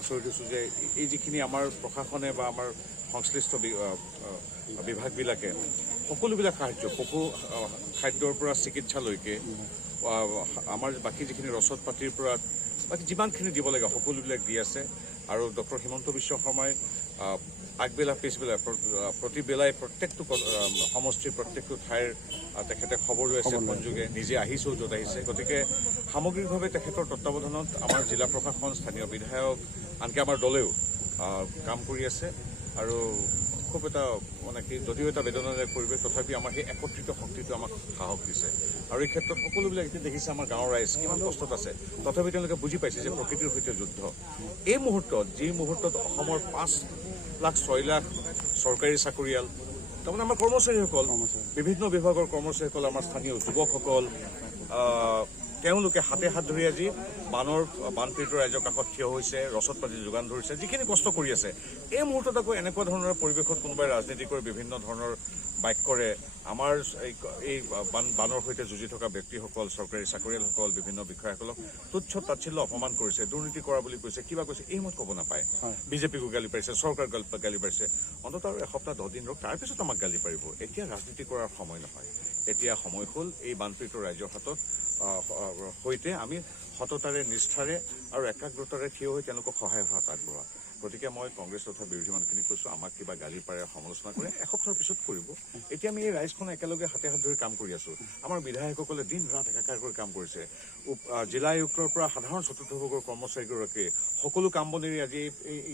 আচৰিত হৈছোঁ যে এই যিখিনি আমাৰ প্ৰশাসনে বা আমাৰ সংশ্লিষ্ট বিভাগবিলাকে সকলোবিলাক সাহায্য পশু খাদ্যৰ পৰা চিকিৎসালৈকে আমাৰ বাকী যিখিনি ৰচদ পাতিৰ পৰা বাকী যিমানখিনি দিব লাগে সকলোবিলাক দি আছে। আৰু ডক্টৰ হিমন্ত বিশ্ব শৰ্মাই আগবেলা পিছবেলা প্ৰতিবেলাই প্ৰত্যেকটো সমষ্টিৰ প্ৰত্যেকটো ঠাইৰ তেখেতে খবৰ লৈ আছে ফোনযোগে, নিজে আহিছেও য'ত আহিছে। গতিকে সামগ্ৰিকভাৱে তেখেতৰ তত্বাৱধানত আমাৰ জিলা প্ৰশাসন, স্থানীয় বিধায়ক, আনকি আমাৰ দলেও কাম কৰি আছে। আৰু খুব এটা মানে কি যদিও এটা বেদনাদায়ক পৰিৱেশ, তথাপি আমাৰ সেই একত্ৰিত শক্তিটো আমাক সাহস দিছে। আৰু এই ক্ষেত্ৰত সকলোবিলাক এতিয়া দেখিছে আমাৰ গাঁৱৰ ৰাইজ কিমান কষ্টত আছে, তথাপি তেওঁলোকে বুজি পাইছে যে প্ৰকৃতিৰ সৈতে যুদ্ধ। এই মুহূৰ্তত যি মুহূৰ্তত অসমৰ 5 লাখ 6 লাখ চৰকাৰী চাকৰিয়াল, তাৰমানে আমাৰ কৰ্মচাৰীসকল, বিভিন্ন বিভাগৰ কৰ্মচাৰীসকল, আমাৰ স্থানীয় যুৱকসকল, তেওঁলোকে হাতে হাত ধৰি আজি বানপীড়িত ৰাইজৰ কাষত থিয় হৈছে, ৰচদ পাতি যোগান ধৰিছে, যিখিনি কষ্ট কৰি আছে। এই মুহূৰ্তত আকৌ এনেকুৱা ধৰণৰ পৰিৱেশত কোনোবাই ৰাজনীতি কৰি বিভিন্ন ধৰণৰ বাক্যৰে আমাৰ এই বানৰ সৈতে যুঁজি থকা ব্যক্তিসকল, চৰকাৰী চাকৰিয়ালসকল, বিভিন্ন বিষয়াসকলক তুচ্ছ তাচ্ছিল্য অপমান কৰিছে, দুৰ্নীতি কৰা বুলি কৈছে, কিবা কৈছে, এই সময়ত ক'ব নাপায়। বিজেপিকো গালি পাৰিছে, চৰকাৰক গালি পাৰিছে। অন্ততঃ আৰু এসপ্তাহ 10 দিন ৰওক, তাৰপিছত আমাক গালি পাৰিব। এতিয়া ৰাজনীতি কৰাৰ সময় নহয়। এতিয়া সময় হ'ল এই বানপীড়িত ৰাইজৰ সৈতে আমি সততাৰে, নিষ্ঠাৰে আৰু একাগ্ৰতাৰে থিয় হৈ তেওঁলোকক সহায়ৰ হাত আগবঢ়োৱা। গতিকে মই কংগ্ৰেছ তথা বিৰোধী মানুহখিনিক কৈছোঁ, আমাক কিবা গালি পাৰে, সমালোচনা কৰে, এসপ্তাহৰ পিছত কৰিব। এতিয়া আমি এই ৰাইজখন একেলগে হাতে হাত ধৰি কাম কৰি আছোঁ। আমাৰ বিধায়কসকলে দিন ৰাত একাকাৰ কৰি কাম কৰিছে। জিলা আয়ুক্তৰ পৰা সাধাৰণ চতুৰ্থ বিভাগৰ কৰ্মচাৰীগৰাকীয়ে সকলো কাম বন এৰি আজি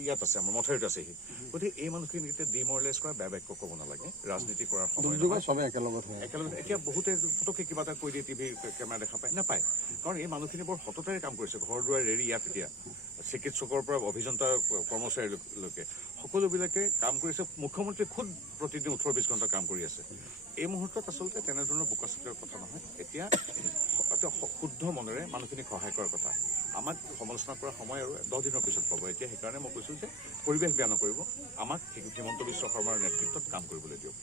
ইয়াত আছে, আমাৰ মথাউৰিত আছেহি। গতিকে এই মানুহখিনিক এতিয়া ডিমৰেলাইজ কৰা, বেয়া বাক্য ক'ব নালাগে। ৰাজনীতি কৰাৰ সময় নহয়। একেলগে এতিয়া বহুতে ফটকে কিবা এটা কৈ দিয়ে, টিভি কেমেৰা দেখা পায়, নাপায়। কাৰণ এই মানুহখিনি বৰ সততাৰে কাম কৰিছে, ঘৰ দুৱাৰ এৰি ইয়াত এতিয়া চিকিৎসকৰ পৰা অভিযন্তা কৰ্মচাৰীলৈকে সকলোবিলাকে কাম কৰিছে। মুখ্যমন্ত্ৰী খুদ প্ৰতিদিন 18-20 ঘণ্টা কাম কৰি আছে। এই মুহূৰ্তত আচলতে তেনেধৰণৰ বোকাচোকাৰ কথা নহয়। এতিয়া শুদ্ধ মনেৰে মানুহখিনিক সহায় কৰাৰ কথা। আমাক সমালোচনা কৰাৰ সময় আৰু 10 দিনৰ পিছত পাব। এতিয়া সেইকাৰণে মই কৈছোঁ যে পৰিৱেশ বেয়া নকৰিব, আমাক হিমন্ত বিশ্ব শৰ্মাৰ নেতৃত্বত কাম কৰিবলৈ দিয়ক।